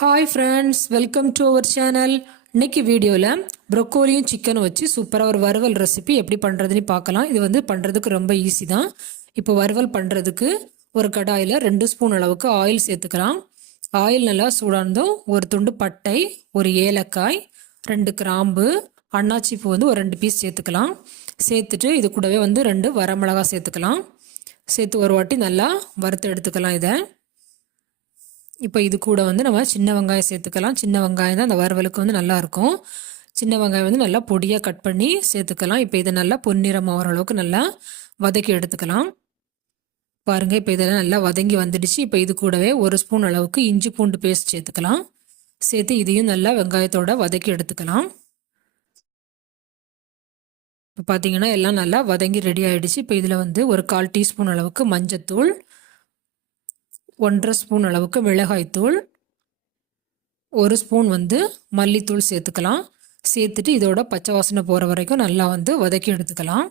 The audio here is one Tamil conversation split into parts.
Hi friends welcome to our channel இன்னைக்கு வீடியோவில் ப்ரொக்கோலியும் சிக்கனும் வச்சு சூப்பராக ஒரு வறுவல் ரெசிபி எப்படி பண்ணுறதுன்னு பார்க்கலாம். இது வந்து பண்ணுறதுக்கு ரொம்ப ஈஸி தான். இப்போ வறுவல் பண்ணுறதுக்கு ஒரு கடாயில் ரெண்டு ஸ்பூன் அளவுக்கு ஆயில் சேர்த்துக்கலாம். ஆயில் நல்லா சூடானதும் ஒரு துண்டு பட்டை ஒரு ஏலக்காய் ரெண்டு கிராம்பு அண்ணாச்சி பூ வந்து ஒரு ரெண்டு பீஸ் சேர்த்துக்கலாம். சேர்த்துட்டு இது கூடவே வந்து ரெண்டு வரமிளகா சேர்த்துக்கலாம். சேர்த்து ஒரு வாட்டி நல்லா வறுத்து எடுத்துக்கலாம் இதை. இப்போ இது கூட வந்து நம்ம சின்ன வெங்காயம் சேர்த்துக்கலாம். சின்ன வெங்காயம் தான் அந்த வறுவலுக்கு வந்து நல்லாயிருக்கும் சின்ன வெங்காயம் வந்து நல்லா பொடியாக கட் பண்ணி சேர்த்துக்கலாம். இப்போ இதை நல்லா பொன்னிறம் ஆகிற அளவுக்கு நல்லா வதக்கி எடுத்துக்கலாம். பாருங்கள் இப்போ இதெல்லாம் நல்லா வதங்கி வந்துடுச்சு. இப்போ இது கூடவே ஒரு ஸ்பூன் அளவுக்கு இஞ்சி பூண்டு பேஸ்ட் சேர்த்துக்கலாம். சேர்த்து இதையும் நல்லா வெங்காயத்தோட வதக்கி எடுத்துக்கலாம். இப்போ பார்த்தீங்கன்னா எல்லாம் நல்லா வதங்கி ரெடி ஆகிடுச்சு இப்போ இதில் வந்து ஒரு கால் டீஸ்பூன் அளவுக்கு மஞ்சத்தூள் ஒன்றரை ஸ்பூன் அளவுக்கு மிளகாய்த்தூள் ஒரு ஸ்பூன் வந்து மல்லித்தூள் சேர்த்துக்கலாம். சேர்த்துட்டு இதோட பச்சை வாசனை போகிற வரைக்கும் நல்லா வந்து வதக்கி எடுத்துக்கலாம்.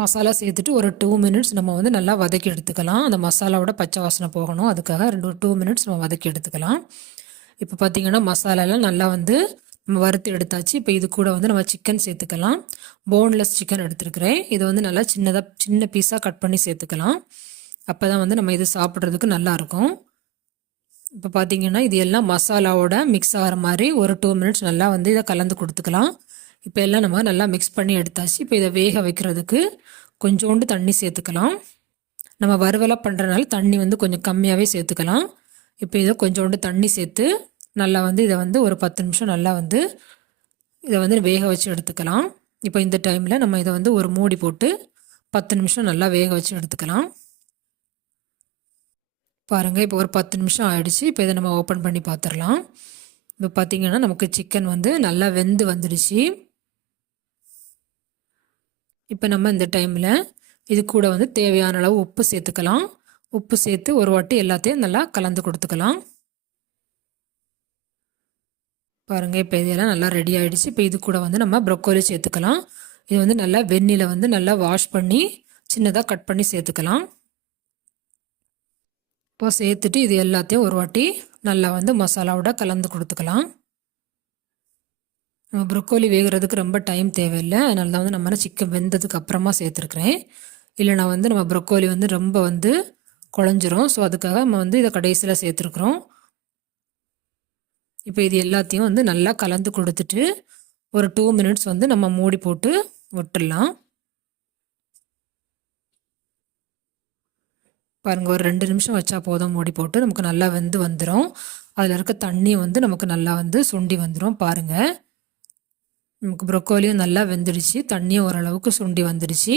மசாலா சேர்த்துட்டு ஒரு டூ மினிட்ஸ் நம்ம வந்து நல்லா வதக்கி எடுத்துக்கலாம். அந்த மசாலாவோட பச்சை வாசனை போகணும். அதுக்காக ரெண்டு டூ மினிட்ஸ் நம்ம வதக்கி எடுத்துக்கலாம். இப்போ பார்த்திங்கன்னா மசாலாலாம் நல்லா வந்து நம்ம வறுத்து எடுத்தாச்சு. இப்போ இது கூட வந்து நம்ம சிக்கன் சேர்த்துக்கலாம். போன்லெஸ் சிக்கன் எடுத்துருக்கிறேன். இதை வந்து நல்லா சின்னதாக சின்ன பீஸாக கட் பண்ணி சேர்த்துக்கலாம். அப்போ தான் வந்து நம்ம இது சாப்பிட்றதுக்கு நல்லாயிருக்கும் இப்போ பார்த்தீங்கன்னா இது எல்லாம் மசாலாவோட மிக்ஸ் ஆகிற மாதிரி ஒரு டூ மினிட்ஸ் நல்லா வந்து இதை கலந்து கொடுத்துக்கலாம். இப்போ எல்லாம் நம்ம நல்லா மிக்ஸ் பண்ணி எடுத்தாச்சு. இப்போ இதை வேக வைக்கிறதுக்கு கொஞ்சோண்டு தண்ணி சேர்த்துக்கலாம். நம்ம வறுவலாக பண்ணுறதுனால தண்ணி வந்து கொஞ்சம் கம்மியாகவே சேர்த்துக்கலாம். இப்போ இதை கொஞ்சோண்டு தண்ணி சேர்த்து நல்லா வந்து இதை வந்து ஒரு பத்து நிமிஷம் நல்லா வந்து இதை வந்து வேக வச்சு எடுத்துக்கலாம். இப்போ இந்த டைமில் நம்ம இதை வந்து ஒரு மூடி போட்டு பத்து நிமிஷம் நல்லா வேக வச்சு எடுத்துக்கலாம். பாருங்கள் இப்போ ஒரு பத்து நிமிஷம் ஆயிடுச்சு. இப்போ இதை நம்ம ஓப்பன் பண்ணி பார்த்துடலாம் இப்போ பார்த்திங்கன்னா நமக்கு சிக்கன் வந்து நல்லா வெந்து வந்துடுச்சு. இப்போ நம்ம இந்த டைமில் இது கூட வந்து தேவையான அளவு உப்பு சேர்த்துக்கலாம். உப்பு சேர்த்து ஒரு வாட்டி எல்லாத்தையும் நல்லா கலந்து கொடுத்துக்கலாம். பாருங்கள் இப்போ இதெல்லாம் நல்லா ரெடி ஆகிடுச்சு இப்போ இது கூட வந்து நம்ம ப்ரொக்கோலி சேர்த்துக்கலாம். இது வந்து நல்லா வெந்நில வந்து நல்லா வாஷ் பண்ணி சின்னதாக கட் பண்ணி சேர்த்துக்கலாம். இப்போ சேர்த்துட்டு இது எல்லாத்தையும் ஒரு வாட்டி நல்லா வந்து மசாலாவோட கலந்து கொடுத்துக்கலாம். நம்ம ப்ரொக்கோலி வேகிறதுக்கு ரொம்ப டைம் தேவையில்லை. அதனால தான் வந்து நம்ம சிக்கன் வெந்ததுக்கு அப்புறமா சேர்த்துருக்குறேன். இல்லைனா வந்து நம்ம ப்ரொக்கோலி வந்து ரொம்ப வந்து குழஞ்சிரும். ஸோ அதுக்காக நம்ம வந்து இதை கடைசியில் சேர்த்துருக்குறோம். இப்போ இது எல்லாத்தையும் வந்து நல்லா கலந்து கொடுத்துட்டு ஒரு டூ மினிட்ஸ் வந்து நம்ம மூடி போட்டு விட்டுடலாம். பாருங்கள் ஒரு ரெண்டு நிமிஷம் வச்சா போதும். மூடி போட்டு நமக்கு நல்லா வெந்து வந்துடும் அதில் இருக்க தண்ணி வந்து நமக்கு நல்லா வந்து சுண்டி வந்துடும் பாருங்கள் நமக்கு ப்ரொக்கோலியும் நல்லா வெந்துடுச்சு. தண்ணியும் ஓரளவுக்கு சுண்டி வந்துடுச்சு.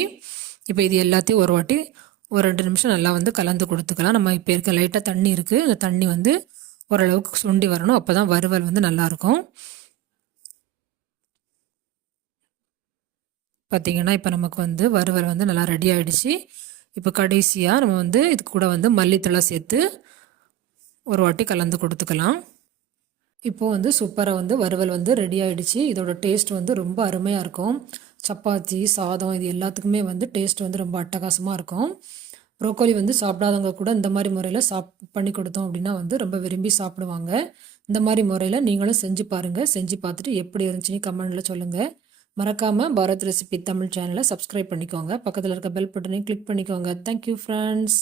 இப்போ இது எல்லாத்தையும் ஒரு வாட்டி ஒரு ரெண்டு நிமிஷம் நல்லா வந்து கலந்து கொடுத்துக்கலாம். நம்ம இப்போ இருக்க லைட்டாக தண்ணி இருக்குது அந்த தண்ணி வந்து ஓரளவுக்கு சுண்டி வரணும். அப்போ தான் வறுவல் வந்து நல்லாயிருக்கும் பார்த்திங்கன்னா இப்போ நமக்கு வந்து வறுவல் வந்து நல்லா ரெடி ஆகிடுச்சு இப்போ கடைசியாக நம்ம வந்து இது கூட வந்து மல்லித்தலை சேர்த்து ஒரு வாட்டி கலந்து கொடுத்துக்கலாம். இப்போது வந்து சூப்பராக வந்து வறுவல் வந்து ரெடி ஆகிடுச்சு இதோட டேஸ்ட் வந்து ரொம்ப அருமையாக இருக்கும். சப்பாத்தி சாதம் இது எல்லாத்துக்குமே வந்து டேஸ்ட் வந்து ரொம்ப அட்டகாசமாக இருக்கும். ப்ரோக்கோலி வந்து சாப்பிடாதவங்க கூட இந்த மாதிரி முறையில் சாப் பண்ணி கொடுத்தோம் அப்படின்னா வந்து ரொம்ப விரும்பி சாப்பிடுவாங்க. இந்த மாதிரி முறையில் நீங்களும் செஞ்சு பாருங்கள் செஞ்சு பார்த்துட்டு எப்படி இருந்துச்சுன்னு கமெண்டில் சொல்லுங்கள் மறக்காமல் பாரத் ரெசிபி தமிழ் சேனலை சப்ஸ்கிரைப் பண்ணிக்கோங்க. பக்கத்தில் இருக்க பெல் பட்டனையும் கிளிக் பண்ணிக்கோங்க. Thank you friends